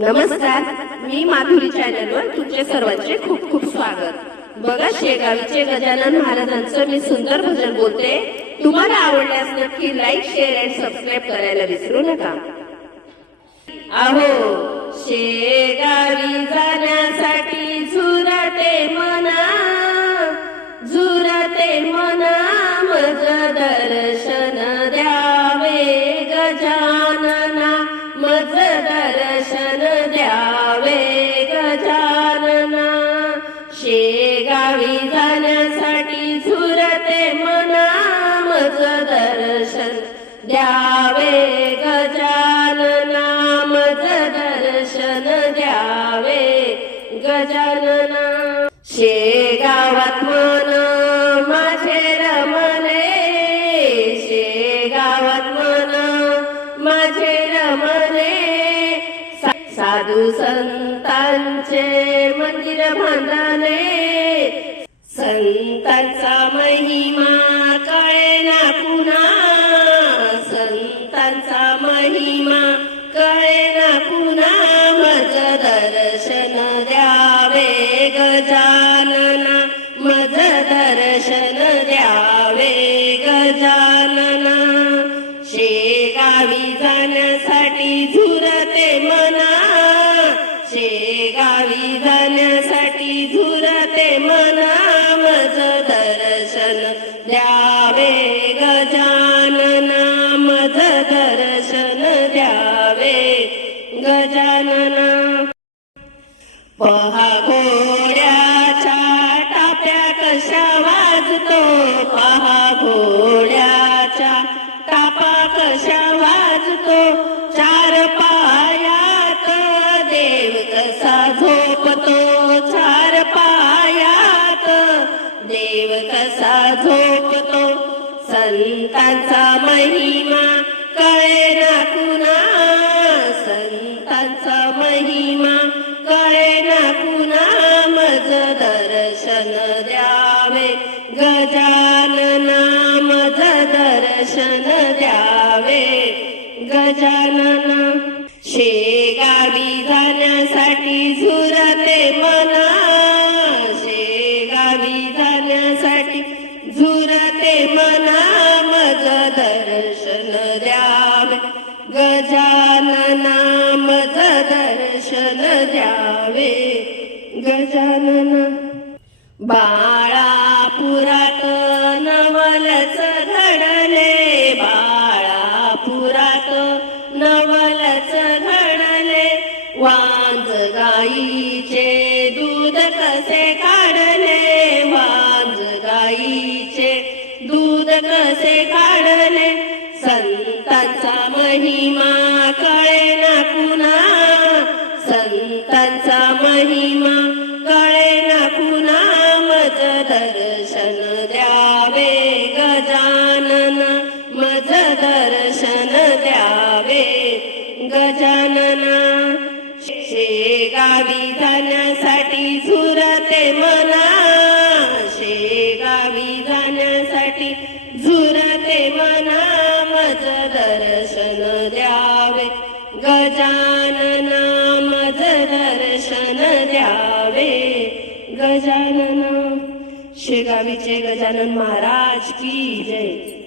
नमस्कार मी माधुरी चॅनलवर तुमचे सर्वांचे खूप खूप स्वागत. बघा शेगावीचे गजानन महाराजांचं मी सुंदर भजन बोलते. तुम्हाला आवडल्यास नक्की लाईक शेअर अँड सबस्क्राईब करायला विसरू नका. अहो शेगावी जाण्यासाठी झुरते मना झुरते मना मज दर्शन द्या. दर्शन द्यावे गजानना. शेगावी जाण्यासाठी झुरते मना दर्शन द्यावे गजानना. दर्शन द्यावे गजानना. शेगावात मन साधू संतांचे मंदिर बांधाने संतांचा महिमा कळे ना पुन्हा संतांचा महिमा कळे ना पुन्हा मज दर्शन द्यावे गजानना मज दर्शन द्यावे गजानना. शेगावी जाण्यासाठी झुरते दर्शन द्यावे गजानना मध दर्शन द्यावे गजानना. पहा गोऱ्याचा टाप्या कशा वाजतो पहा गो कसा झोपतो. संतांचा महिमा कळे ना कुणा. संतांचा महिमा कळे ना कुणा. मज दर्शन द्यावे. गजानना मज दर्शन द्यावे. गजानना शे गजानना मज दर्शन द्यावे. गजानन. बाळा पुरात नवलच घडले बाळापुरात नवलच घडले. वांज गाई संतांचा महिमा कळे ना कुणा? संतांचा महिमा कळे ना कुणा? मज दर्शन द्यावे गजानन मज दर्शन द्यावे गजानना. शेगावी जाण्यासाठी झुरते मना शेगावी जाण्यासाठी झुरते मना. दर्शन द्यावे. गजानना मज दर्शन द्यावे. गजानन शेगावीचे गजानन महाराज की जय.